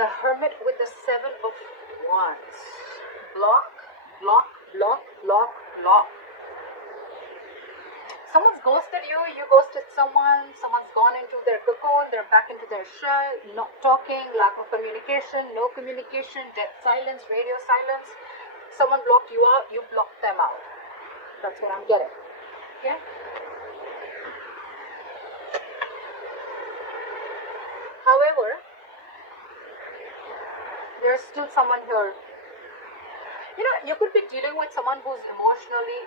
The Hermit with the Seven of Wands. Block, block, block, block, block. Someone's ghosted you, you ghosted someone, someone's gone into their cocoon, they're back into their shell, not talking, lack of communication, no communication, dead silence, radio silence. Someone blocked you out, you blocked them out. That's what I'm getting. Okay? However, there's still someone here. You know, you could be dealing with someone who's emotionally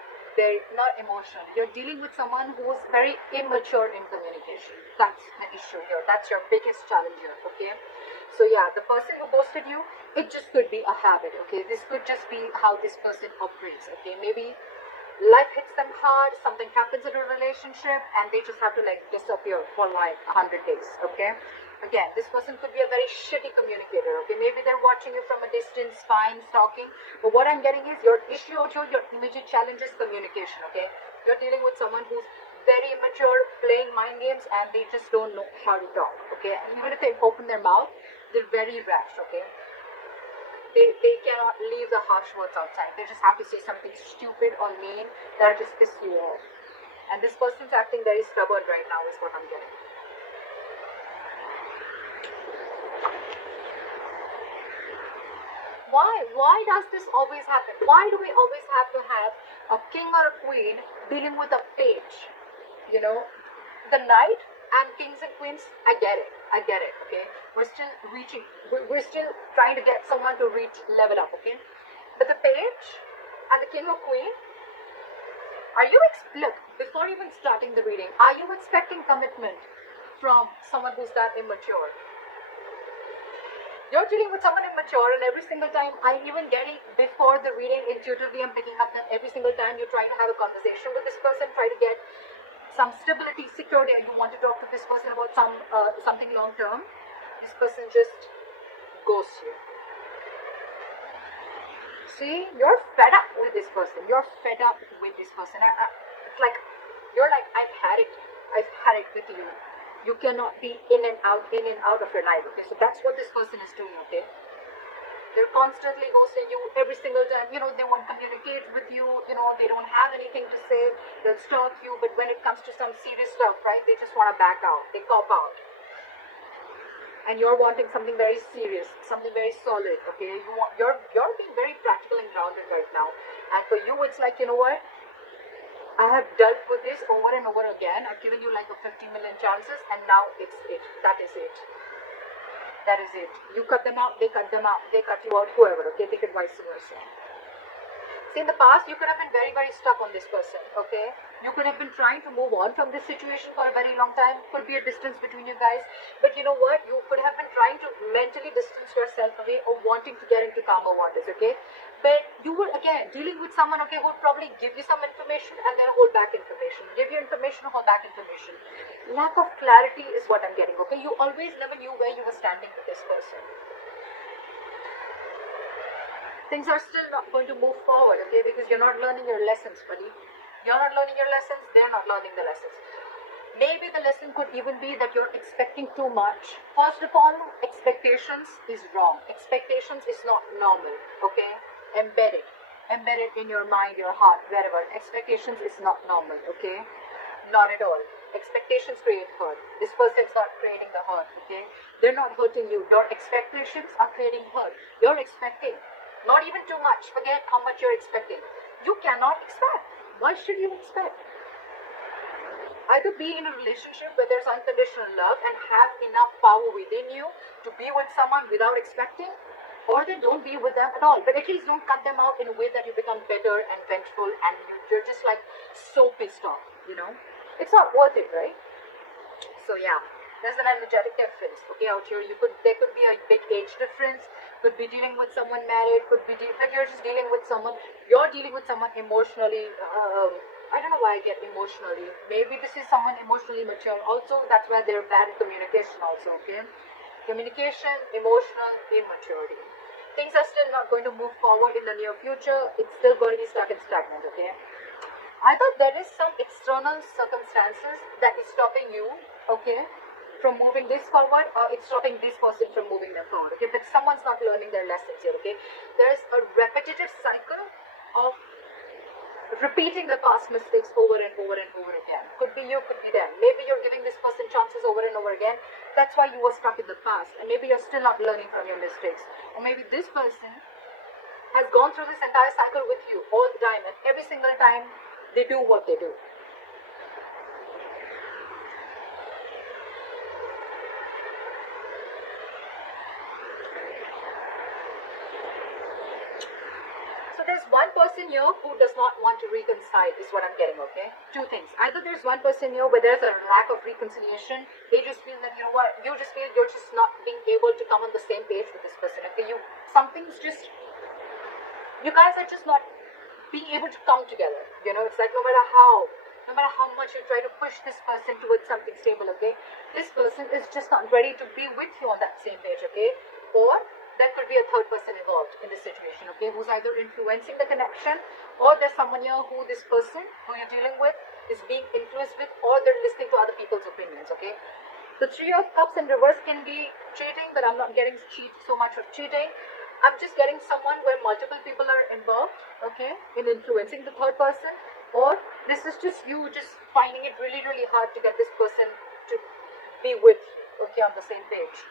not emotional. You're dealing with someone who's very immature in communication. That's the issue here. That's your biggest challenge here, okay? So yeah, the person who ghosted you, it just could be a habit, okay? This could just be how this person operates, okay? Maybe life hits them hard, something happens in a relationship, and they just have to like disappear for like 100 days, okay? Again, this person could be a very shitty communicator, okay? Maybe they're watching you from a distance, fine, stalking. But what I'm getting is your issue, your immediate challenge is communication, okay? You're dealing with someone who's very immature, playing mind games, and they just don't know how to talk, okay? And even if they open their mouth, they're very rash, okay? They cannot leave the harsh words outside. They just have to say something stupid or mean that just piss you off. And this person's acting very stubborn right now is what I'm getting. Why does this always happen? Why do we always have to have a king or a queen dealing with a page? You know, the knight and kings and queens, I get it, okay? We're still reaching, we're still trying to get someone to reach level up, okay? But the page and the king or queen, are you, look, before even starting the reading, are you expecting commitment from someone who's that immature? You're dealing with someone immature, and every single time I'm even getting, before the reading, intuitively I'm picking up that every single time you're trying to have a conversation with this person, try to get some stability, security, you want to talk to this person about something long term, this person just ghosts you. See, you're fed up with this person. You're fed up with this person. It's like, you're like, I've had it with you. You cannot be in and out of your life, okay? So that's what this person is doing, okay? They're constantly ghosting you every single time. You know, they won't communicate with you. You know, they don't have anything to say. They'll stalk you. But when it comes to some serious stuff, right, they just want to back out. They cop out. And you're wanting something very serious, something very solid, okay? You're being very practical and grounded right now. And for you, it's like, you know what? I have dealt with this over and over again. I've given you like a 50 million chances, and now it's it. That is it. That is it. You cut them out, they cut them out, they cut you out, whoever, okay? Take it vice versa. See, in the past, you could have been very, very stuck on this person, okay? You could have been trying to move on from this situation for a very long time. Could be a distance between you guys. But you know what? You could have been trying to mentally distance yourself away or wanting to get into calmer waters, okay? But you were, again, dealing with someone, okay, who would probably give you some information and then hold back information. Give you information, hold back information. Lack of clarity is what I'm getting, okay? You always never knew where you were standing with this person. Things are still not going to move forward, okay? Because you're not learning your lessons, buddy. You're not learning your lessons, they're not learning the lessons. Maybe the lesson could even be that you're expecting too much. First of all, expectations is wrong. Expectations is not normal, okay? Embedded in your mind, your heart, wherever. Expectations is not normal, okay? Not at all. Expectations create hurt. This person's not creating the hurt, okay? They're not hurting you. Your expectations are creating hurt. You're expecting. Not even too much. Forget how much you're expecting. You cannot expect. Why should you expect? Either be in a relationship where there's unconditional love and have enough power within you to be with someone without expecting, or then don't be with them at all. But at least don't cut them out in a way that you become bitter and vengeful and you're just like so pissed off, you know? It's not worth it, right? So yeah, there's an energetic difference, okay, out here. There could be a big age difference, could be dealing with someone married, could be but you're just dealing with someone, you're dealing with someone emotionally, I don't know why I get emotionally. Maybe this is someone emotionally mature also. That's why they're bad at communication also, okay? Communication, emotional, immaturity. Things are still not going to move forward in the near future. It's still going to be stuck and stagnant, okay? I thought there is some external circumstances that is stopping you, okay, from moving this forward, or it's stopping this person from moving them forward, okay? But someone's not learning their lessons here, okay? There's a repetitive cycle of repeating the past mistakes over and over and over again. Could be you, could be them. Maybe you're giving this person chances over and over again. That's why you were stuck in the past, and maybe you're still not learning from your mistakes. Or maybe this person has gone through this entire cycle with you all the time, and every single time they do what they do. So there's one person here who does not want to reconcile, is what I'm getting, okay? Two things. Either there's one person here where there's a lack of reconciliation. They just feel that, you know what, you just feel you're just not being able to come on the same page with this person, okay? You guys are just not being able to come together. You know, it's like no matter how much you try to push this person towards something stable, okay, this person is just not ready to be with you on that same page, okay? Or there could be a third person involved in this situation, okay, who's either influencing the connection, or there's someone here who this person who you're dealing with is being influenced with, or they're listening to other people's opinions, okay? The Three of Cups in reverse can be cheating, but I'm not getting so much of cheating. I'm just getting someone where multiple people are involved, okay, in influencing the third person, or this is just you just finding it really, really hard to get this person to be with you, okay, on the same page.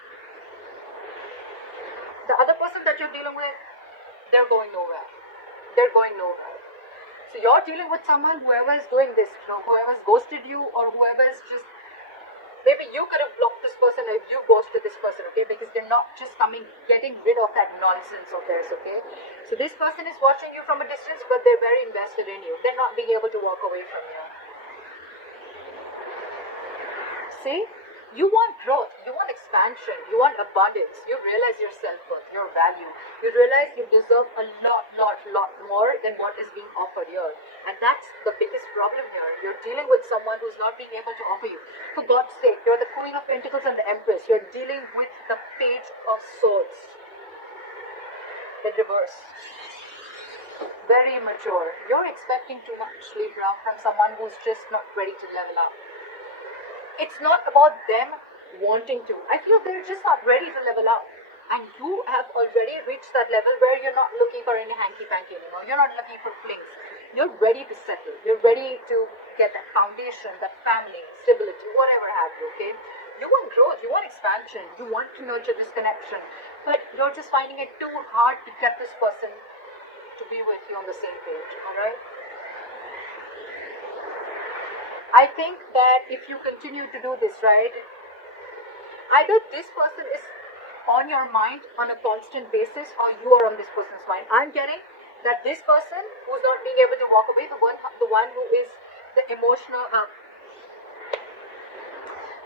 The other person that you're dealing with, they're going nowhere. They're going nowhere. So you're dealing with someone, whoever is doing this, you know, whoever's ghosted you, or whoever is just, maybe you could have blocked this person if you ghosted this person, okay? Because they're not just getting rid of that nonsense of theirs, okay? So this person is watching you from a distance, but they're very invested in you. They're not being able to walk away from you. See? You want growth, you want expansion, you want abundance. You realize your self-worth, your value. You realize you deserve a lot more than what is being offered here. And that's the biggest problem here. You're dealing with someone who's not being able to offer you. For God's sake, you're the Queen of Pentacles and the Empress. You're dealing with the Page of Swords in reverse. Very immature. You're expecting too much, Libra, from someone who's just not ready to level up. It's not about them wanting to. I feel they're just not ready to level up. And you have already reached that level where you're not looking for any hanky-panky anymore. You're not looking for flings. You're ready to settle. You're ready to get that foundation, that family, stability, whatever have you, okay? You want growth. You want expansion. You want to nurture this connection. But you're just finding it too hard to get this person to be with you on the same page, alright? I think that if you continue to do this, right, either this person is on your mind on a constant basis, or you are on this person's mind. I'm getting that this person who's not being able to walk away, the one who is the emotional,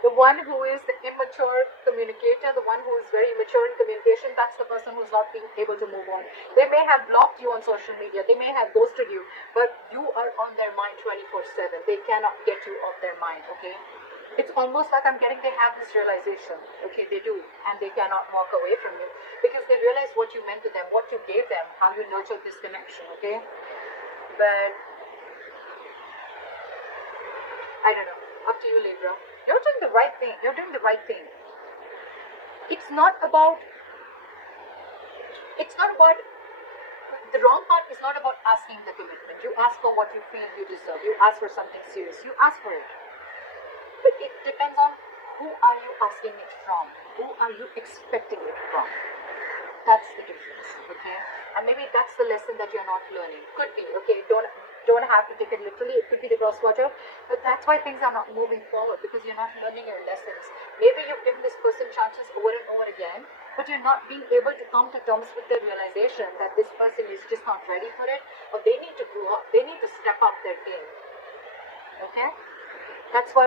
the one who is the immature communicator, the one who is very immature in communication, that's the person who's not being able to move on. They may have blocked you on social media, they may have ghosted you, but you are on their mind 24/7. They cannot get you off their mind, okay? It's almost like I'm getting they have this realization, okay, they do, and they cannot walk away from you, because they realize what you meant to them, what you gave them, how you nurtured this connection, okay? But I don't know, up to you, Libra. You're doing the right thing. You're doing the right thing. It's not about the wrong part is not about asking the commitment. You ask for what you feel you deserve. You ask for something serious. You ask for it. But it depends on who are you asking it from. Who are you expecting it from? That's the difference, okay? And maybe that's the lesson that you're not learning. Could be, okay? Don't have to take it literally. It could be the cross watcher, but that's why things are not moving forward, because you're not learning your lessons. Maybe you've given this person chances over and over again, but you're not being able to come to terms with the realization that this person is just not ready for it, or they need to grow up. They need to step up their game. Okay? That's why